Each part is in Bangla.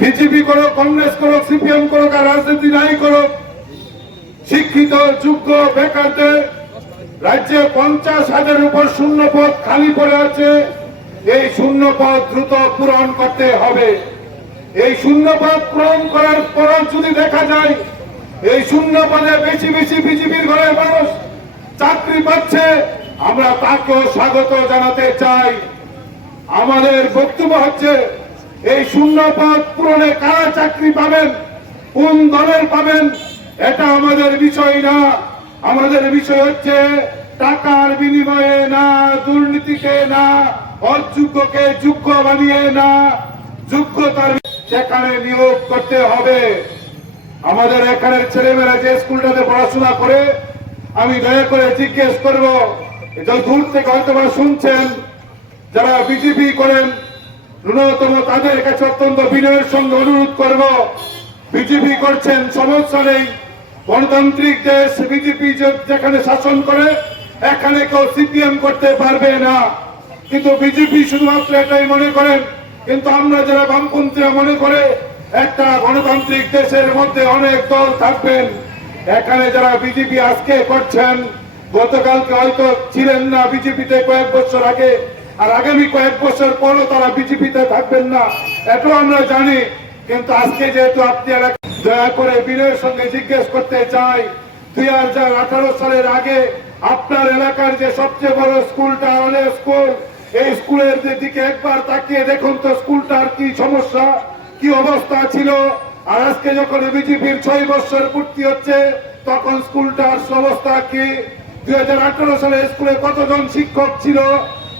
বিজেপি করো কংগ্রেস করো সিপিএম করো আর রাজনীতি নাই করো শিক্ষিত, যোগ্য বেকারদের রাজ্যে পঞ্চাশ হাজারের উপর শূন্য পদ খালি পড়ে আছে। এই শূন্য পদ দ্রুত পূরণ করতে হবে। এই শূন্য পদ পূরণ করার পর যদি দেখা যায়, এই শূন্য পদে বেশি বেশি বিজেপির ঘরের মানুষ চাকরি পাচ্ছে, আমরা তাকেও স্বাগত জানাতে চাই। আমাদের বক্তব্য হচ্ছে এই শূন্য পদ পূরণে কারা চাকরি পাবেন? কোন দলের পাবেন? এটা আমাদের বিষয় না। আমাদের বিষয় হচ্ছে টাকার বিনিময়ে না, দুর্নীতিকে না, অযোগ্যকে যোগ্য বানিয়ে না। যোগ্যতার সেখানে নিয়োগ করতে হবে। আমাদের এখানের ছেলেমেয়েরা যে স্কুলটাতে পড়াশোনা করে, আমি দয়া করে জিজ্ঞেস করব দূর থেকে হয়তো শুনছেন, যারা বিজেপি করেন ন্যূনতম তাদের কাছে অত্যন্ত বিনয়ের সঙ্গে অনুরোধ করব। বিজেপি করছেন সমস্যা নেই। গণতান্ত্রিক দেশ, বিজেপি যেখানে শাসন করে, এখানে কেউ সিপিএম করতে পারবে না। কিন্তু বিজেপি শুধুমাত্র এটাই মনে করেন, কিন্তু আমরা যারা বামপন্থীরা মনে করে, একটা গণতান্ত্রিক দেশের মধ্যে অনেক দল থাকবেন। এখানে যারা বিজেপি আজকে করছেন, গতকালকে হয়তো ছিলেন না বিজেপিতে কয়েক বছর আগে আর আগামী কয়েক বছর পরও তারা বিজেপিতে থাকবেন না, এটাও আমরা জানি। কিন্তু আজকে যেহেতু আপনি দয়া করে বিনয়ের সঙ্গে জিজ্ঞেস করতে চাই, দুই হাজার আঠারো সালের আগে আপনার এলাকার যে সবচেয়ে বড় স্কুলটা অনেক স্কুল, এই স্কুলের দিকে একবার তাকিয়ে দেখুন তো স্কুলটার কি সমস্যা, কি অবস্থা ছিল। আর আজকে যখন বিজেপির ছয় বছর পূর্তি হচ্ছে, তখন স্কুলটার অবস্থা কি? দুই হাজার আঠারো সালে স্কুলে কতজন শিক্ষক ছিল?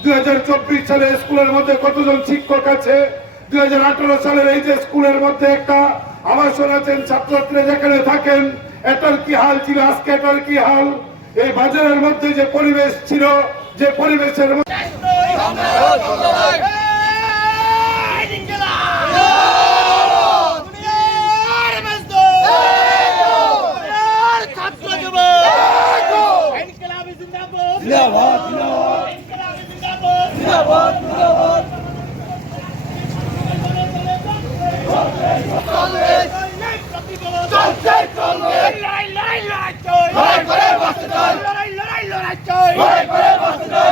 দু হাজার চব্বিশ সালে স্কুলের মধ্যে কতজন শিক্ষক আছে? দু হাজার আঠেরো সালের এই যে স্কুলের মধ্যে একটা আবাসন আছেন ছাত্রছাত্রীরা যেখানে থাকেন এটার কি হাল ছিল? আজকে এটার কি হাল? এই বাজারের মধ্যে যে পরিবেশ ছিল যে পরিবেশের মধ্যে লড়াই লড়াই লড়াই চল লড়াই লড়াই লড়াই চল লড়াই লড়াই লড়াই চল